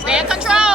Stay in control.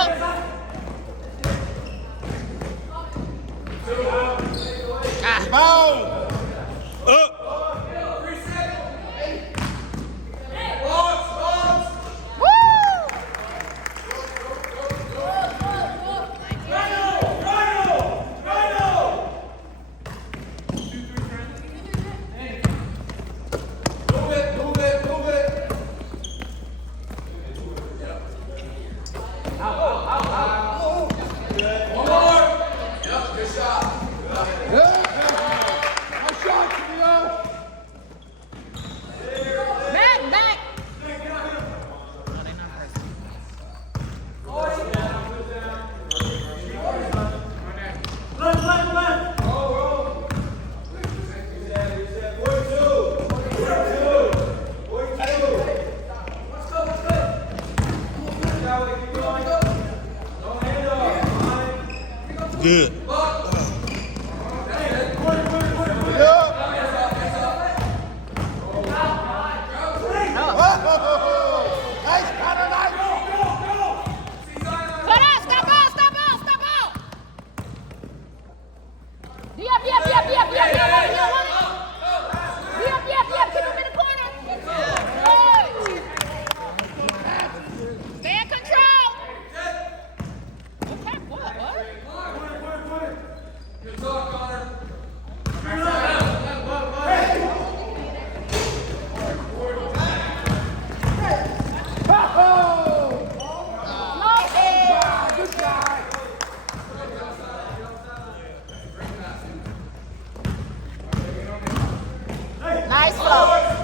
Good. Nice flow.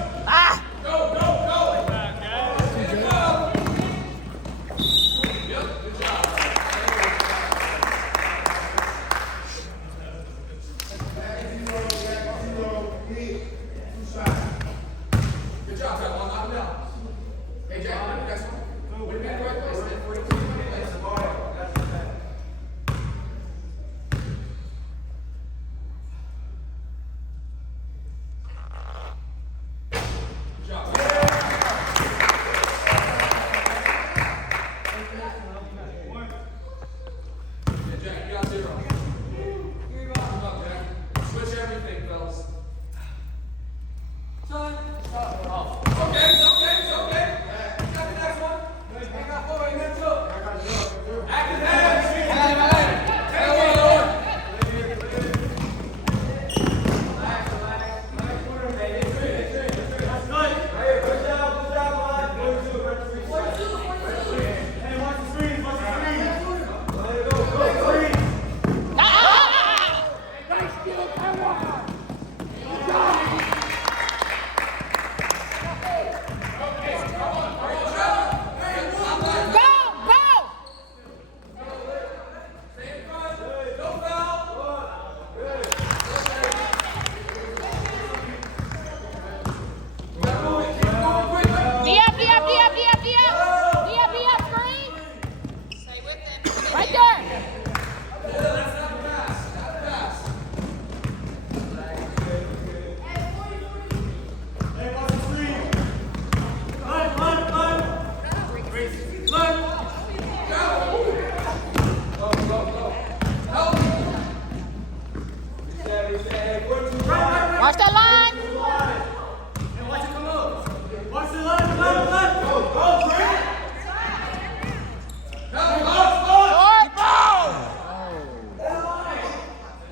Watch that line.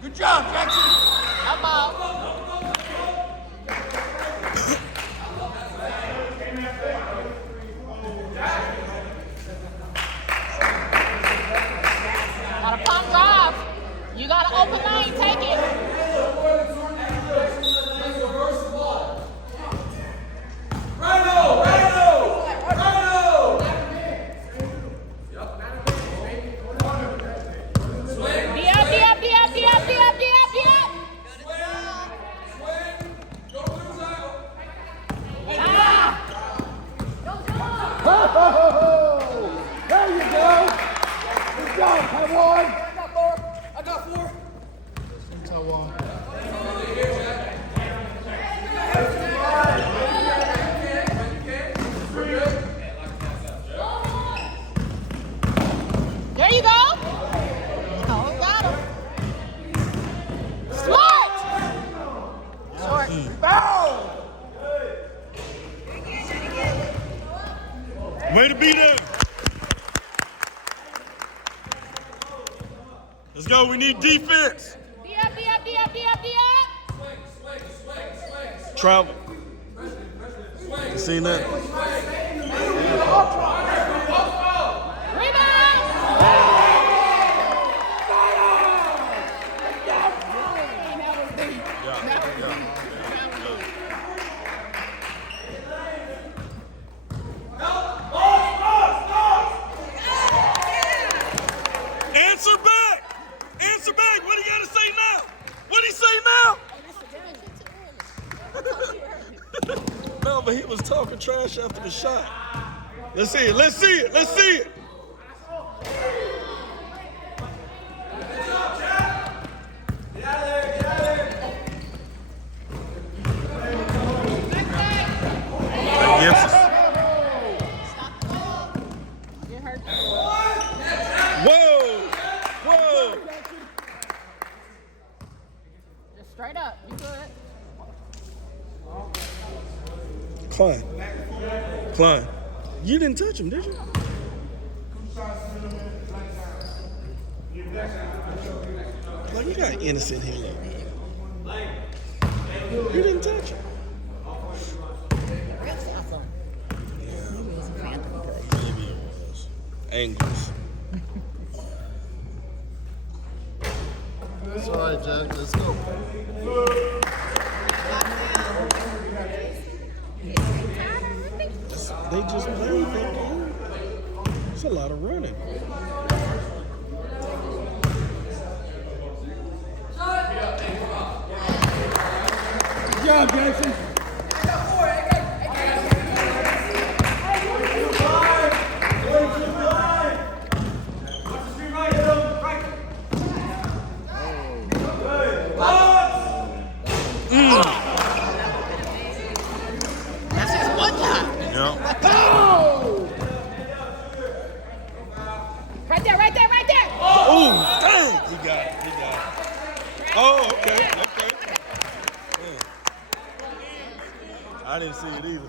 Good job, Jackson. Come on. Gotta pump off. You got an open lane, take it. There you go. Oh, got him. Smart. Short. Way to be there. Let's go. We need defense. Be up, be up, be up, be up, be up. Travel. You seen that? Answer back! Answer back! What do you gotta say now? What do he say now? No, but he was talking trash after the shot. Let's see it, let's see it, let's see it! Whoa! Whoa! Just straight up. You good? Klein. You didn't touch him, did you? Like, you got innocent here. You didn't touch him. Maybe it was. Angles. It's all right, Jack. Let's go. They just played that game. It's a lot of running. Good job, Jackson. That's just one time. Yeah. Right there, right there, right there. Oh, dang! He got it. He got it. Oh, okay. Okay. Yeah. I didn't see it either.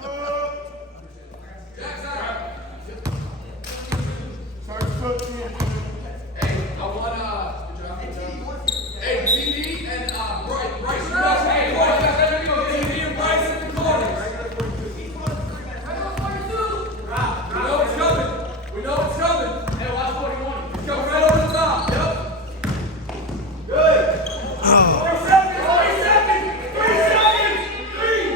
Hey, CD and Bryce, you guys, hey, CD and Bryce in the corner. We know it's coming. We know it's coming. Hey, watch 41. It's coming right over the top. Yep. Good. 3 seconds. 3 seconds. 3.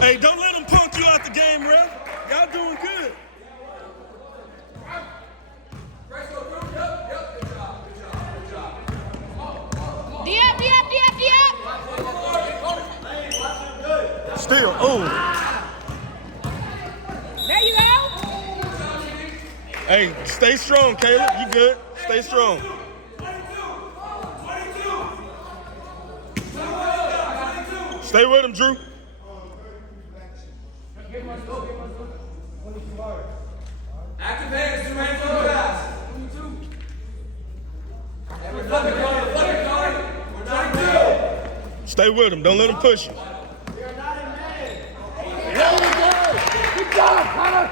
Hey, don't let them punk you out the game, ref. Y'all doing good. Bryce, go through. Yep. Good job. Be up, be up, be up, be up. Still. Oh. There you go. Hey, stay strong, Caleb. You good? Stay strong. Stay with him, Drew. Active hands, 2 hands on the pass. Stay with him. Don't let him push you. Good job, Connor.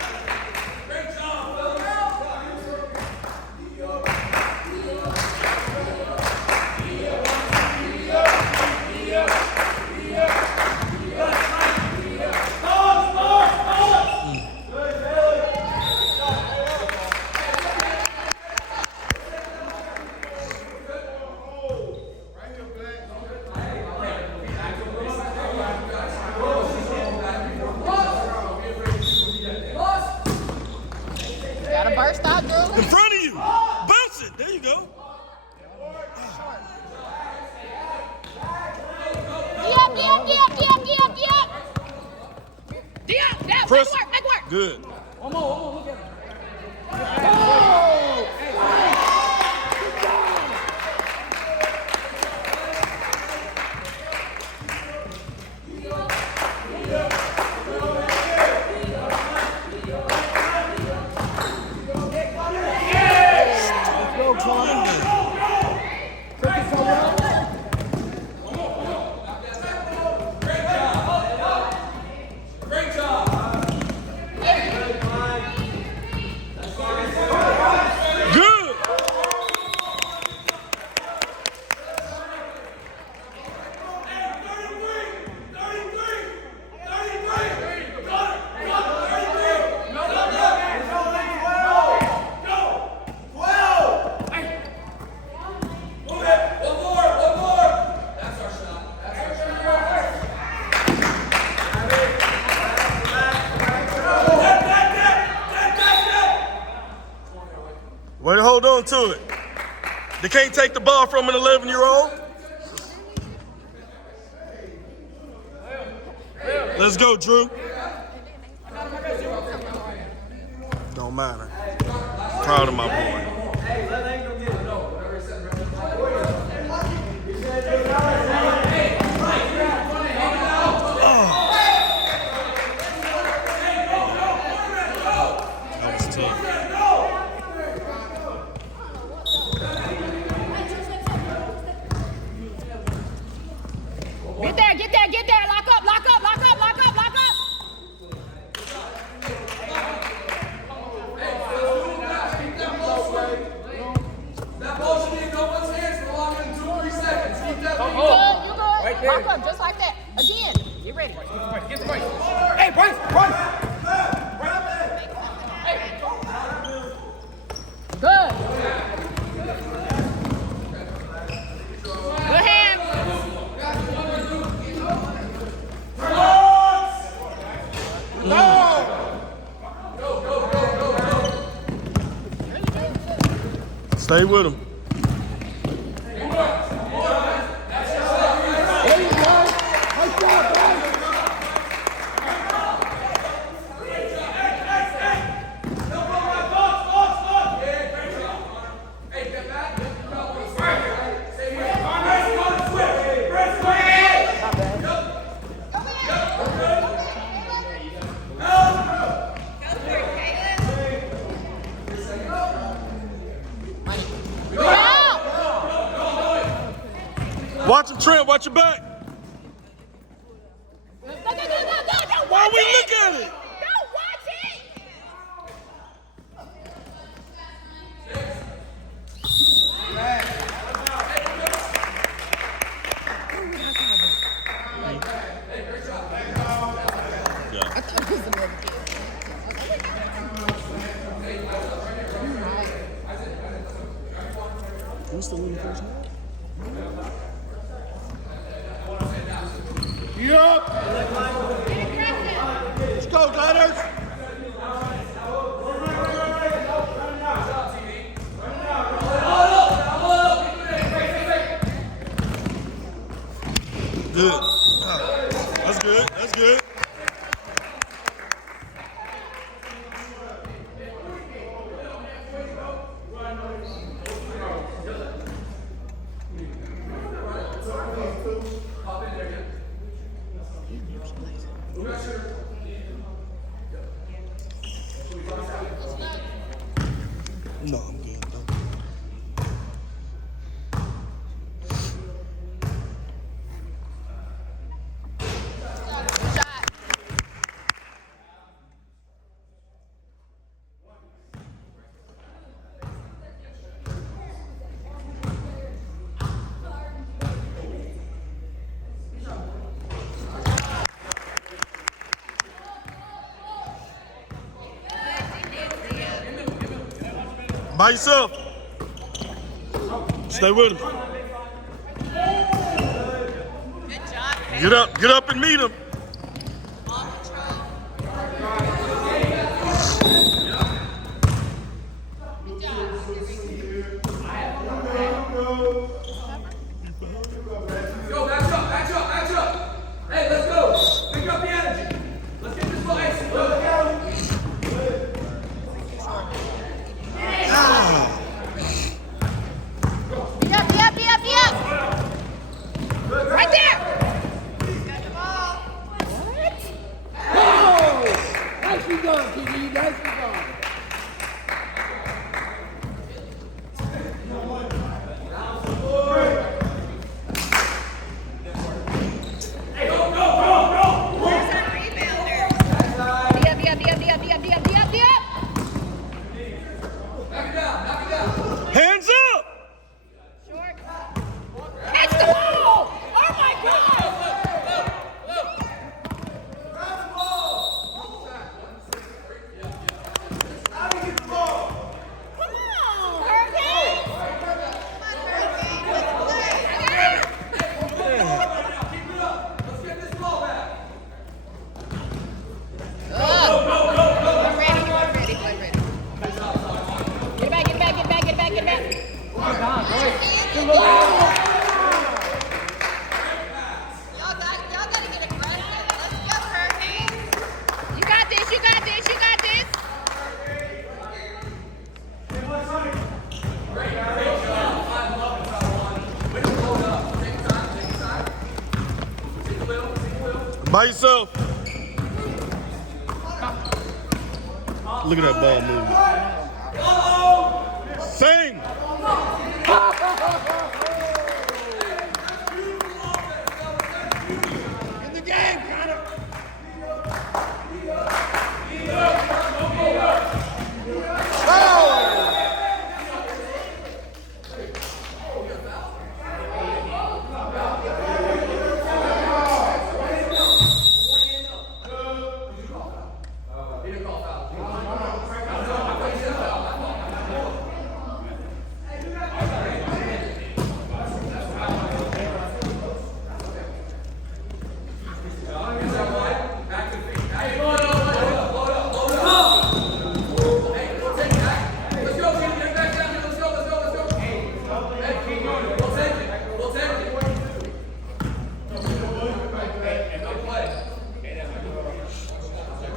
Gotta burst out, In Drew. front of you. Bounce it. There you go. Be up, be up, be up, be up, be up, be up. Be up, down, Press. make work. Good. One more, look at him. on to it. They can't take the ball from an 11-year-old. Let's go, Drew. Don't matter. Proud of my boy. Get there. Lock up. That motion in no one's hands for longer than 2-3 seconds. Keep that You good. Right there. Lock up, just like that. Again. Get ready. Get the right. Hey, Bryce. Good. Good hands. Stay with him. Watch him, Trent. Watch your back. Go. Why we look at it? Don't watch it. Yeah. I thought it was another kid. Who's still in the first half? Yup. Let's go, Gliders. Good. That's good. That's good. No, I'm good. By yourself. Stay with him. Good job. Get up and meet him. Go, back up. Hey, let's go. Pick up the energy. Let's get this place. Be up. Right there. Got the ball. Y'all gotta get aggressive. Let's go, Hurricanes. You got this, you got this, you got this. By yourself. Look at that ball moving. Sing. In the game, Connor.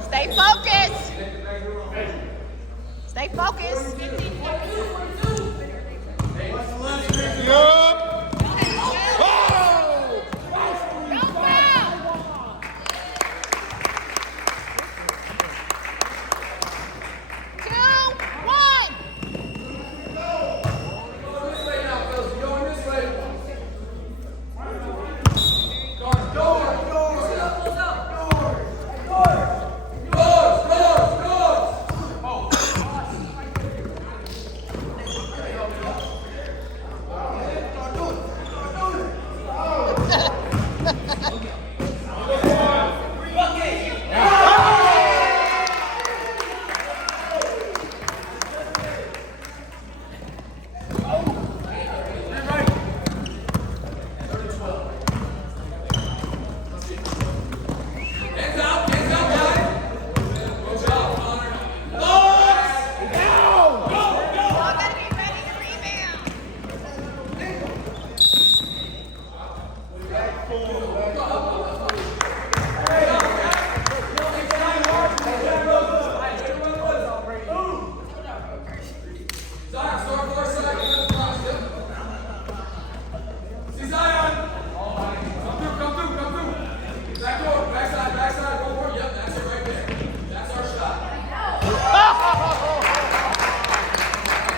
Stay focused. Stay focused. Don't foul. 2, 1. Y'all gotta be ready to rebound.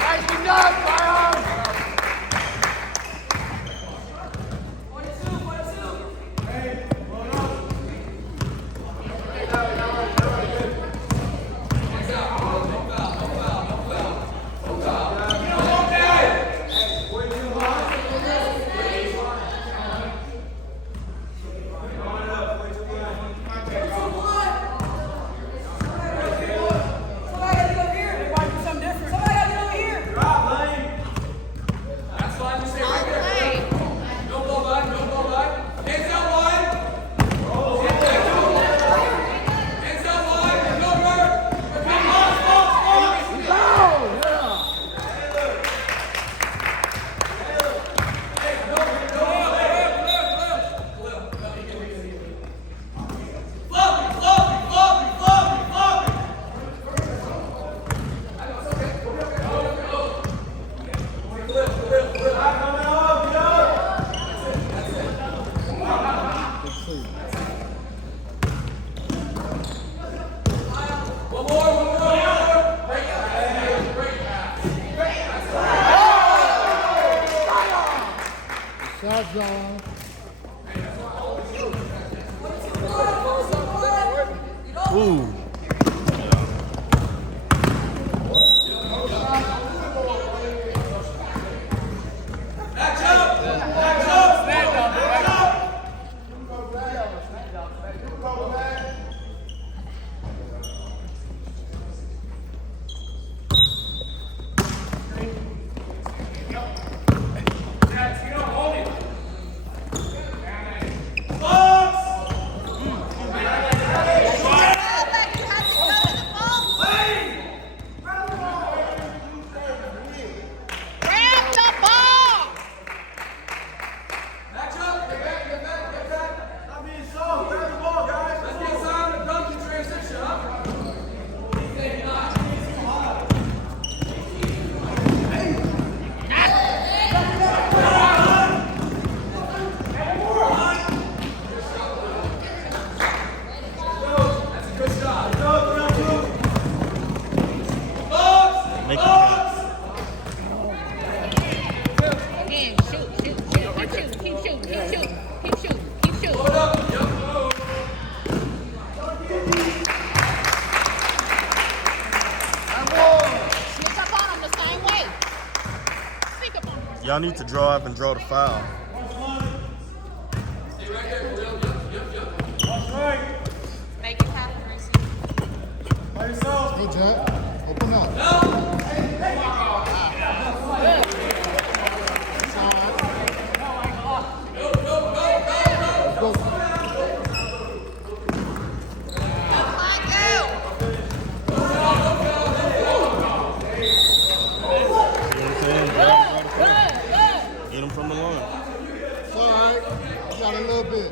Nicely done, Zion. Shot, Zion. Ooh. Back shooting, keep shooting, keep shooting, keep shooting. Hold up. Yep. Sneak up on them the same way. Sneak up on them. Y'all need to draw up and draw the foul. Stay right there, for real. Yep. Make it happen, Gracie. Good job. Open up. Good. That's all right. Go. Go. Come on, go. Good. Get him from the line. It's all right. You got a little bit.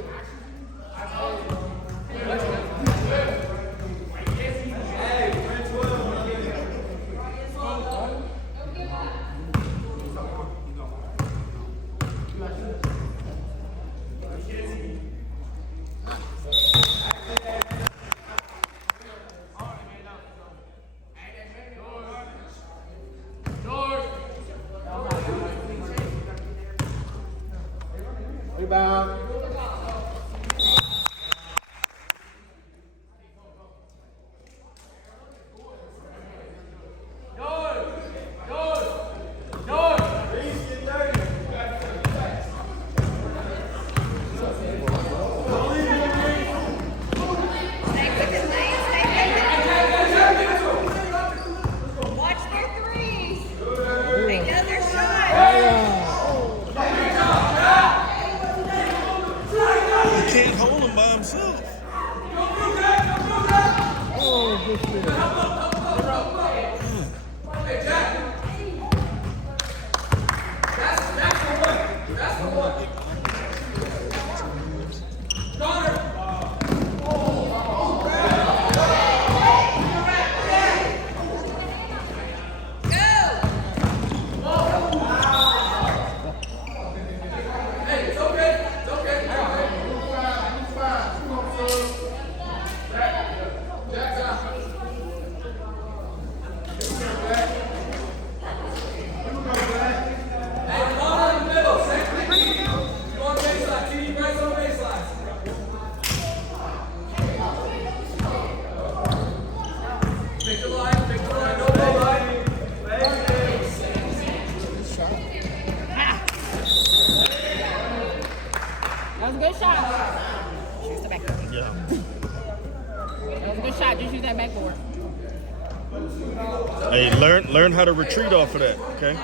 Rebound. Stay with it, Lane. Stay with it. Watch their threes. They know their shot. He can't hold him by himself. Oh, good shit. That's the one. Connor. Hey, it's okay. Jack's out. Hey, Connor in the middle. Same thing. You on baseline. TD Bryce on baseline. Pick the line. No ball line. That was a good shot. Use the backboard. Yeah. That was a good shot. Just use that backboard. Hey, learn how to retreat off of that, okay?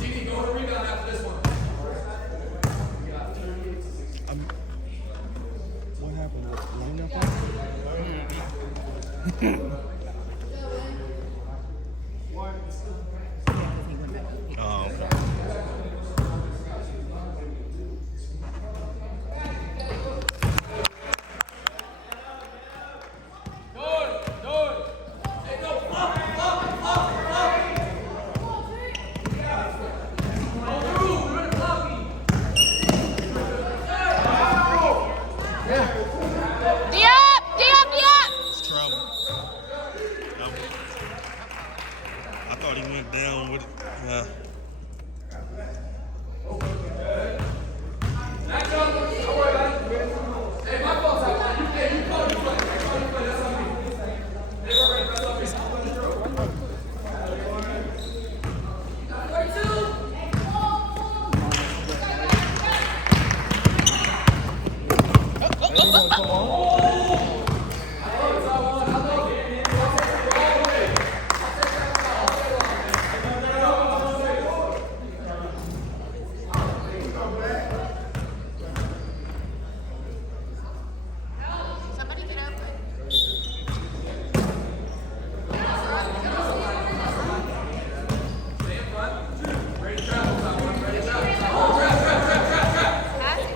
TD, go to rebound after this one. What happened with Oh, okay. Diop! It's trouble. I thought he went down with it. Yeah. Hey, my fault's out, man. You play. That's on me. Hey, we're ready. That's on me. 42. Somebody get open. Pass it.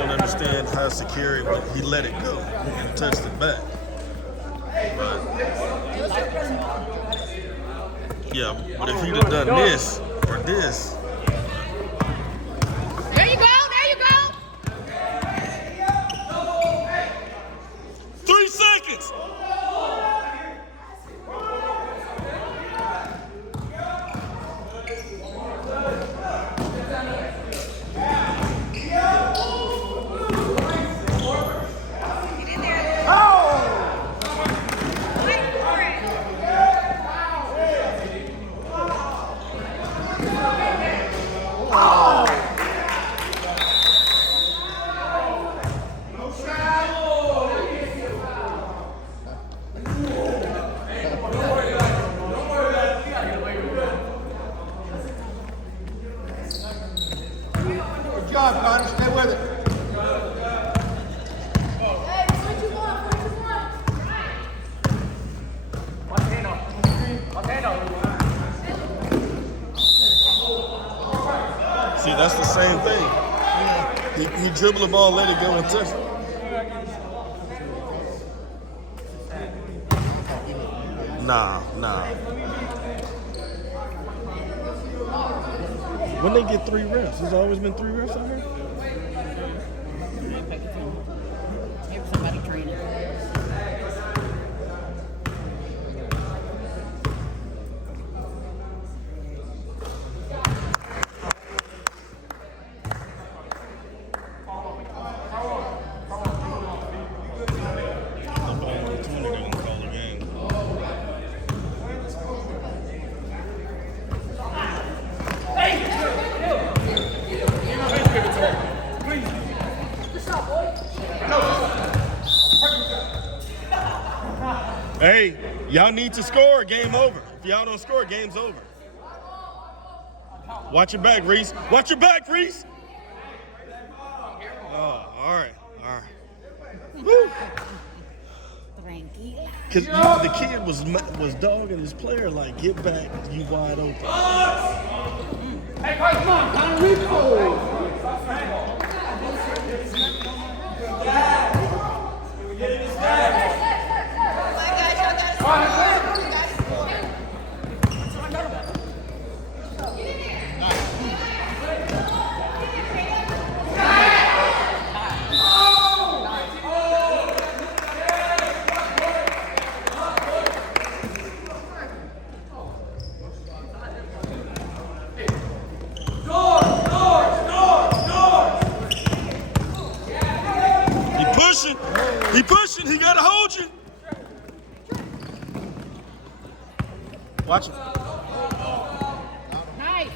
don't understand how secure he let it go and touched it back. But yeah, but if he'd have done this or this. There you go. There you go. 3 seconds. Get in there. Wait for it. Good job, Connor. Stay with it. See, that's the same thing. He dribbled the ball, let it go, and touched it. Nah. When they get 3 refs, there's always been 3 refs out here. Maybe somebody training. Hey, y'all need to score. Game over. If y'all don't score, game's over. Watch your back, Reese. Watch your back, Reese. Oh, all right. Woo. Tranquila. Cause the kid was dogging his player like, get back, you wide open. Hey, come on, Connor, Rico. He pushing, he gotta hold you. Watch it. Nice.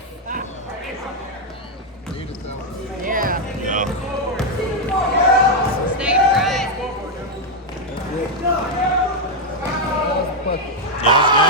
Yeah. Yeah. Stay right. Yeah,